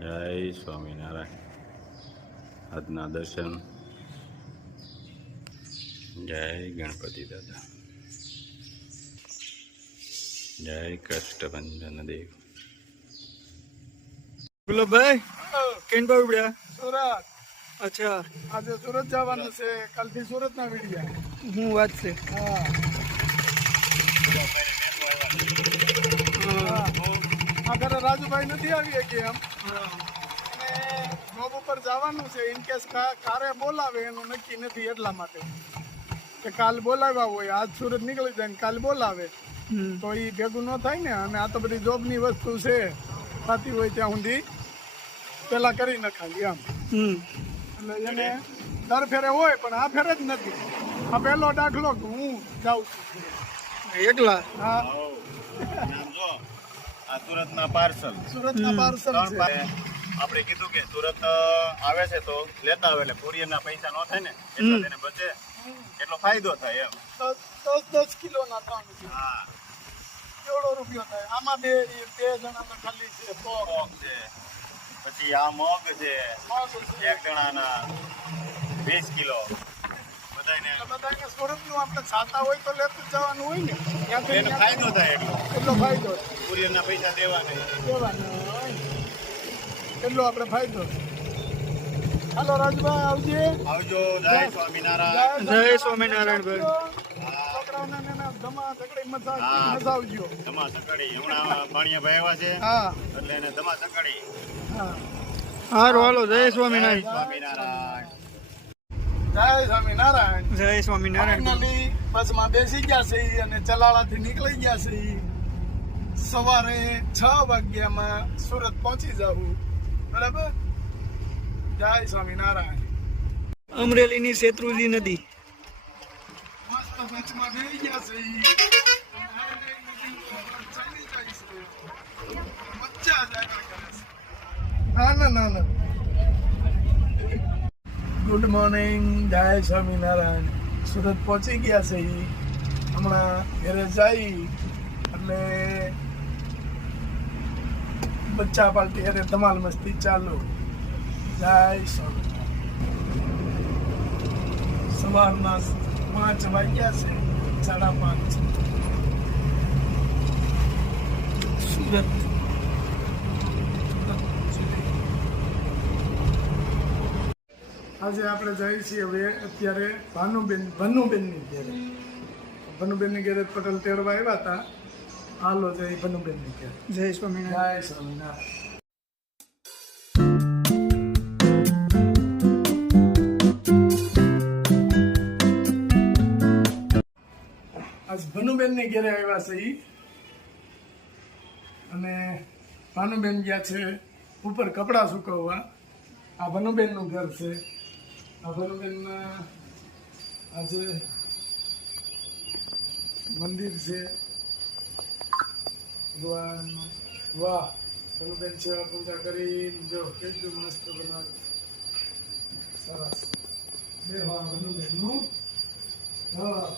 જય સ્વામિનારાયણ. આજના દર્શન. જય ગણપતિ દાદા. જય કષ્ટભંજન દેવ. બોલો ભાઈ, કેમ બાબડ્યા? સુરત. અચ્છા, આજે સુરત જવાનું છે. કાલથી સુરત ના વિડિયા. હું વાત છે. હા, આ ઘરે રાજુભાઈ નથી આવી કે એમ, અને જોબ ઉપર જવાનું છે. ઇન કેસ કારે બોલાવે એનું નક્કી નથી, એટલા માટે કે કાલ બોલાવ્યા હોય, આજ સુરત નીકળી જાય ને કાલ બોલાવે તો એ ભેગું ન થાય ને. અને આ તો બધી જોબની વસ્તુ છે, થતી હોય ત્યાં સુધી પેલા કરી નખાવી એમ. એટલે એને દર ફેરે હોય, પણ આ ફેરે જ નથી. આ પહેલો દાખલો કે હું જાઉં છું એકલા. હા, સુરતના પાર્સલ. સુરતના પાર્સલ છે. આપણે કીધું કે સુરત આવે છે તો લેતા આવે, એટલે કુરિયરના પૈસા ન થાય ને, એટલો તેને બચે, એટલો ફાયદો થાય એમ. 10 કિલોના 3 રૂપિયા. હા, કેવડો રૂપિયો થાય આમાં? બે જણાના ખાલી છે. મગ છે, પછી આ મગ છે, એક જણાના 20 કિલો. બધાને બધાને સુરતનું આપણે છાતા હોય તો લેતું જ જવાનું હોય ને, ત્યાંથી એને ફાયદો થાય એટલો. એટલો ફાયદો કુરિયરના પૈસા દેવા નહીં. દેવાનો હોય ને, એટલો આપણે ફાયદો. હાલો રાજભાઈ, આવજે. આવજો. જય સ્વામિનારાયણ. જય સ્વામિનારાયણ ભાઈ. છોકરાઓને એના ધમા ચકડી મસાવજો. ધમા સકડી હમણાં પાણીયા ભાઈ આવ્યા છે, હા એટલે એને ધમા સકડી. હા. હારું, હાલો. જય સ્વામિનારાયણ. સ્વામિનારાયણ. જય સ્વામિનારાયણ. જય સ્વામિનારાયણ. ફાઇનલી બસમાં બેસી ગયા છે ઈ અને ચલાળાથી નીકળી ગયા છે ઈ. સવારે 6 વાગ્યામાં સુરત પહોંચી જવું. બરાબર. જય સ્વામિનારાયણ. અમરેલીની શેત્રુંજી નદી. મસ્ત બસમાં બેસી ગયા છે ઈ. ચાલી જાય છે. મજા જ આવ્યા કરે છે. ના. Good morning. જય સ્વામિનારાયણ. સુરત પહોંચી ગયા છે ઈ. હમણાં ઘરે જઈ એટલે બચ્ચા પાર્ટી અરે ધમાલ મસ્તી ચાલુ. જય સ્વામિનારાયણ. સવારના 5 વાગ્યા છે, 5:30. સુરત. આજે આપણે જઈએ છીએ હવે અત્યારે ભનુબેનની ઘેરે. ભનુબેનની ઘેરે પટેલ તેડવા આવ્યા હતા. હાલો જઈ ભનુબેનની ઘેરે. જય સ્વામિનારાયણ. જય સ્વામિનારાયણ. આજ ભનુબેનની ઘેરે આવ્યા છે ઈ. અને ભાનુબેન ગયા છે ઉપર કપડાં સુકવવા. આ ભનુબેનનું ઘર છે. આ ભનુબેનના આજે મંદિર છે ભગવાનનું. વાહ, ભનુબેન સેવા પૂજા કરી જો કેટલું મસ્ત બનાવ્યું. સરસ. દેવા ભનુબેનનું. હા,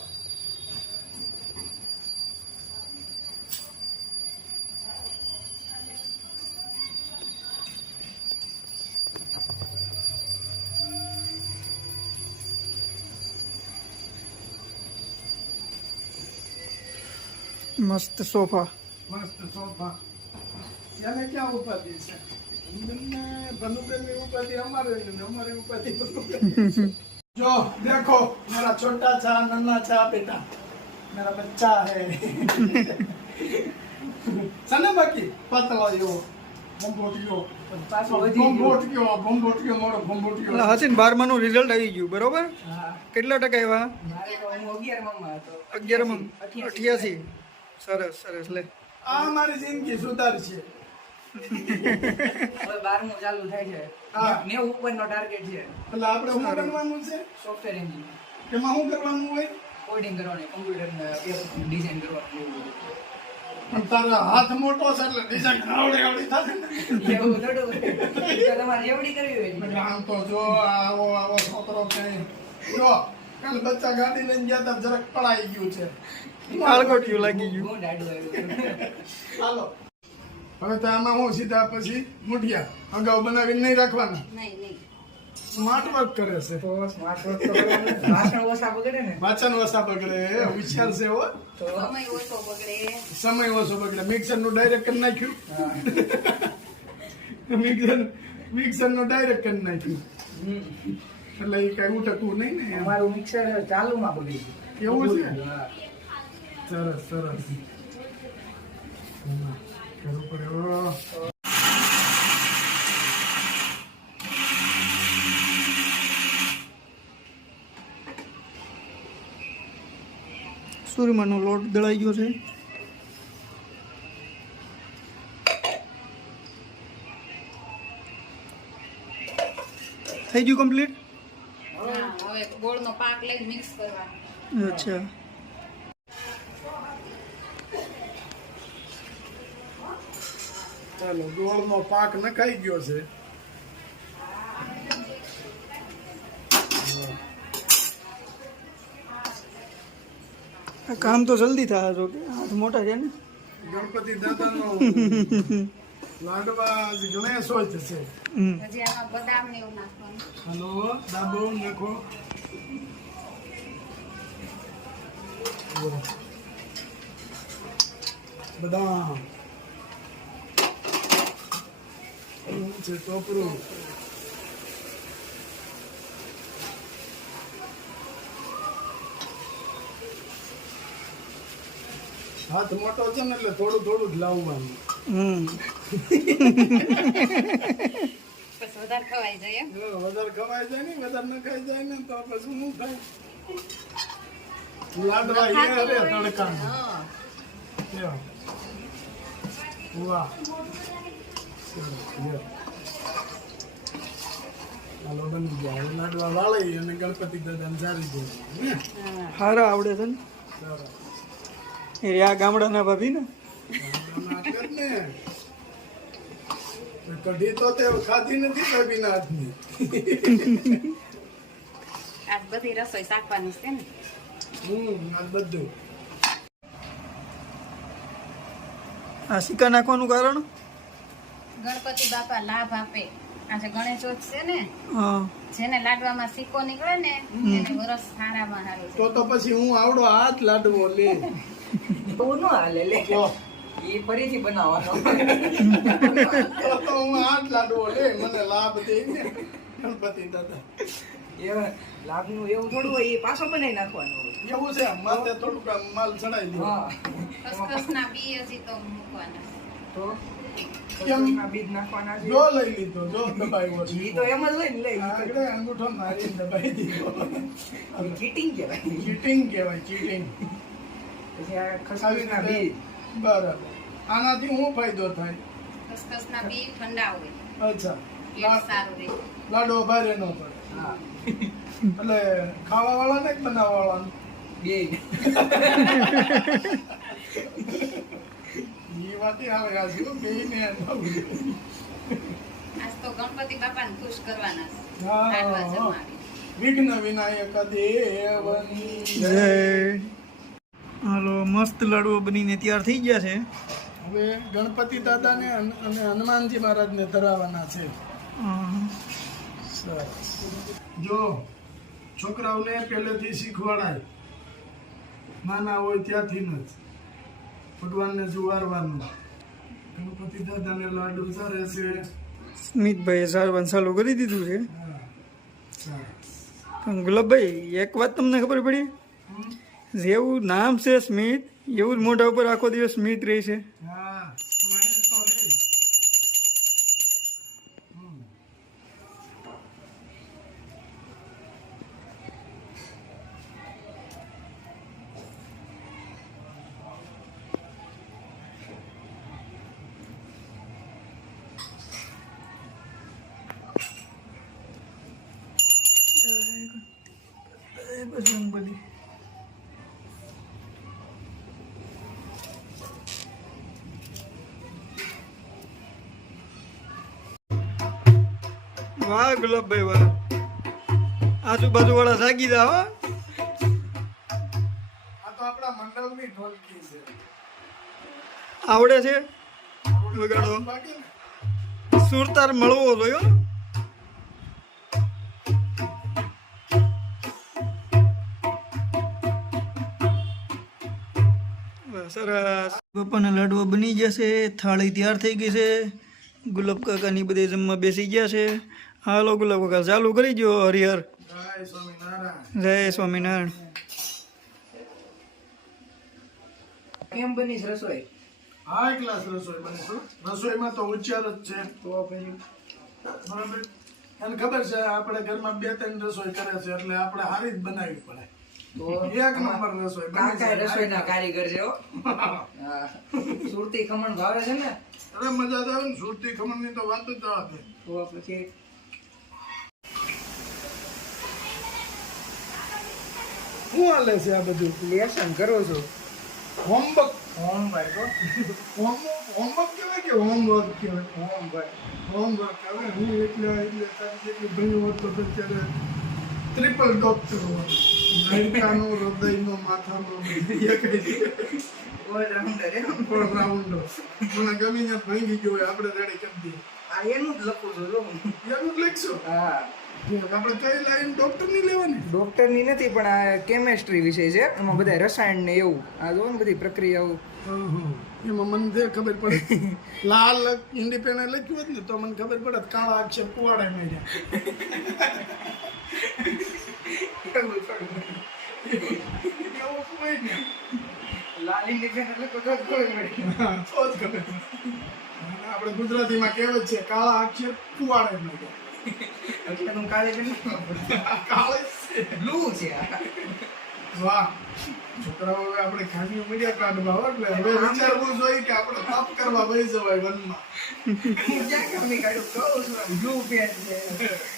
મસ્ત સોફા. મસ્ત સોફા. એને ક્યાં ઉપાધિ છે? ભનુબેનની ઉપાધિ અમારે ને અમારી ઉપાધિ ભનુબેન. જો देखो मेरा छोटा सा नन्हा सा बेटा, मेरा बच्चा है. सने बाकी पतला यो ભંભોટિયો મોડો ભંભોટિયો. હસીન 12માનું રિઝલ્ટ આવી ગયું, બરોબર? કેટલા ટકા આવ્યા? 11માં 88. સરસ સરસ. લે, આ મારી જિંદગી સુધાર છે. હવે 12મું ચાલુ થાય છે. હા. 90 ઉપરનો ટાર્ગેટ છે. એટલે આપણે શું કરવાનું છે? સોફ્ટવેર એન્જિનિયર, એમાં શું કરવાનું હોય? કોડિંગ કરવાની, કમ્પ્યુટર ડિઝાઇન કરવાનું. પણ તારા હાથ મોટો છે એટલે ડિઝાઇન આવડી થશે ને. એવું થોડું તો તમારે એવડી કરવી હોય. એટલે આમ તો જો આવો છોકરો ક્યાંય જો કાલ બચ્ચા ગાડી લઈને ગયા તા, જરાક પડાઈ ગયું છે. આળગોટિયું લાગી ગયું. બહુ દાડું આવ્યું. હાલો હવે તો આમાં હું સીધા પછી મુઠિયા અગાઉ બનાવીને નહીં રાખવાના. નહીં નહીં સ્માર્ટ વર્ક કરે છે. તો સ્માર્ટ વર્ક તો કરવાનું ને. વાસણ ઓછા બગડે ને. વાચન વસા બગડે હોશિયાર છે હો. તો સમય ઓછો બગડે. સમય ઓછો બગડે. મિક્સર નું ડાયરેક્ટ કરી નાખ્યું. મિક્સર નું ડાયરેક્ટ કરી નાખ્યું. એટલે એ કઈ ઉટકવું નહીં ને એમ. અમારું મિક્સર ચાલુમાં બગડી ગયું. એવું છે. હા. સરસ સરસ. કરવું પડે હો. સુરમાનો લોટ દળાઈ ગયો છે. થઈ ગયું કમ્પ્લીટ. હા, હવે ગોળનો પાક લઈ મિક્સ કરવા. અચ્છા, ચાલો ગોળનો પાક નખાઈ ગયો છે. આ કામ તો જલ્દી થાય જો કે હાથ મોટા છે ને. ગણપતિ દાદાનો લાડવા ગણેશ હોય છે. હજી આમાં બદામ ને એવું નાખવાનું. હલો દાબો નાખો. બદામ છે ટોપરું. હાથ મોટો છે ને એટલે થોડું થોડું જ લાવવાનું. પછી વધારે ખવાઈ જાય એમ. વધારે ખવાઈ જાય ને વધારે ન ખાઈ જાય ને તો પછી શું થાય. લાડવા એ અરે તડકા. હા. વાહ હાલો બની ગયા. હવે લાડવા વાળી અને ગણપતિ દાદાને જારી દે. હારા આવડે છે ને. એ આ ગામડાના ભાભી ને. કઢી તો તે ખાધી નથી ભાભીના હાથની. આ બધી રસોઈ શાકવાની છે ને. આ બધું. આ સિક્કા નાખવાનું કારણ. ગણપતિ બાપા લાભ આપે. આજે ગણેશોત્સવ છે ને, હા, જેને લાડવામાં સિક્કો નીકળે ને એને વરસ સારામાં સારું છે. તો પછી હું આવડો હાથ લાડવો લે. તો ન હાલે લે. તો એ ફરીથી બનાવવાનો. હું હાથ લાડવો લે. મને લાભ દે ને ગણપતિ દાદા. એ લાભનું એવું થોડું હોય, એ પાછો બનાવી નાખવાનો હોય. એવું છે. માથે થોડુંક આમ માલ ચડાઈ દે. હા. ખસખસના બી હજી તો મૂકવાના. તો કેમ? ખસખસના બીજ નાખવાના છે. જો લઈ લીધો. જો દબાવ્યો છે. ઈ તો એમ જ હોય ને લે. ઈ તો આગળ અંગૂઠો મારીને દબાઈ દીધો. ચીટિંગ કહેવાય. ચીટિંગ કહેવાય. ચીટિંગ. પછી આ ખસખસના બીજ. બરાબર. આનાથી શું ફાયદો થાય? ખસખસના બી ઠંડા હોય, અચ્છા. પેટ સારું રહે. લાડવો ભારે ન પડે. હા. એટલે ખાવા વાળા ને બનાવવા વાળા બે. એ વાત આવે. આજુ બેયને નવું. આજ તો ગણપતિ બાપાને ખુશ કરવાના છે. હા, લાડવા હા. જમાડી. વિઘ્ન વિનાયક દેવની જય. હાલો, મસ્ત લાડવો બનીને તૈયાર થઈ ગયા છે. હવે ગણપતિ દાદાને અને હનુમાનજી મહારાજને ધરાવવાના છે. હા. સરસ. જો છોકરાઓને પહેલેથી શીખવાડાય, નાના હોય ત્યાંથી જ ભગવાનને જુવારવાનું. ગણપતિ દાદાને લાડુ ચારે છે. સ્મિતભાઈએ સારવાનું ચાલુ કરી દીધું છે. હા, સરસ. પણ ગુલાબભાઈ, એક વાત તમને ખબર પડી? જેવું નામ છે સ્મિત, એવું જ મોઢા ઉપર આખો દિવસ સ્મિત રહે છે. હા, સ્માઈલ તો રે. બજરંગબલી. વાહ ગુલાબભાઈ વાહ. આજુબાજુ વાળા જાગી જા હો. આ તો આપણા મંડળની ઢોલકી છે. આવડે છે. આવડે વગાડો. બાકી સુરતાર મળવો જોયો. સરસ. બાપાના લાડવા બની જશે, થાળી તૈયાર થઈ ગઈ છે, ગુલાબ કાકાની બધી જમવા બેસી ગયા છે. હાલો ગુલાબ કાકા ચાલુ કરી દો. હરિહર જય સ્વામિનારાયણ. જય સ્વામિનારાયણ. કેમ બની છે રસોઈ? હાઈ ક્લાસ રસોઈ બને છે. રસોઈમાં તો ઉચ્ચાર જ છે. તો પછી બરાબર. એને ખબર છે આપણે ઘરમાં 2-3 રસોઈ કરે છે એટલે આપણે સારી જ બનાવવી પડે. તો એક નંબર રસોઈ બની કાકા છે. રસોઈના કારીગર છે હો. હા. સુરતી ખમણ ભાવે છે ને? અરે મજા જ આવે ને. સુરતી ખમણની તો વાત જ જવા દે. તો પછી શું હાલે છે આ બધું? લેસન કરું છું. હોમવર્ક. હોમવર્ક હો. હોમવર્ક કહેવાય કે હોમવર્ક કહેવાય? હોમવર્ક. હોમવર્ક. હવે હું એટલે તારી જેટલું ભણ્યું હોત તો અત્યારે ટ્રિપલ ડોક્ટર હોત. હૃદયનો, માથાનો એક ઓલરાઉન્ડર એમ. રાઉન્ડર. મને ગમી ત્યાં ભાંગી ગયો હોય આપણે રેડી કરી દઈએ. આ એનું જ લખું છું જો હું. એનું જ લખશો. હા. આપણે કઈ લાઈન ડોક્ટર ની લેવાની? ડોક્ટરની નથી પણ આ કેમેસ્ટ્રી વિષય છે. એમાં બધા રસાયણ ને એવું આ જો ને બધી પ્રક્રિયાઓ. એમાં મને જે ખબર પડે લાલ ઇન્ડિપેન્ડન્ટ લખ્યું હોત ને તો મને ખબર પડે કાળા અક્ષર કુવાડે મળ્યા. એવું થોડું. એવું કોઈ ને લાલ ઇન્ડિપેન્ડન્ટ લખો તો જ ખબર પડે. તો જ ખબર પડે. અને આપણે ગુજરાતીમાં કહેવત છે કાળા અક્ષર કુવાડે મળ્યા. એટલે હું કાલે પણ કાળે જ છે. બ્લુ છે આ. વાહ છોકરાઓ હવે આપણે ખામીઓ મીડિયા કાઢવા હો એટલે હવે વિચારવું જોઈએ કે આપણે પાપ કરવા વહી જવાય વનમાં. હું ક્યાં કામી કાઢું કહું છું બ્લુ પેન છે.